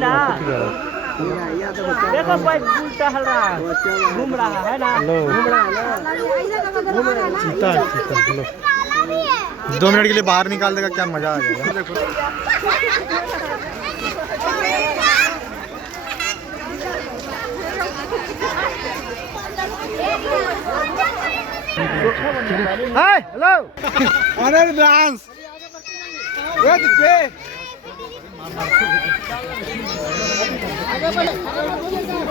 ना। देखो भाई उल्टा हल रहा है, घूम रहा है ना, घूम रहा है ना। चीता चीता चलो 2 मिनट के लिए बाहर निकाल देगा, क्या मजा आ जाएगा। हाय हेलो अरे डांस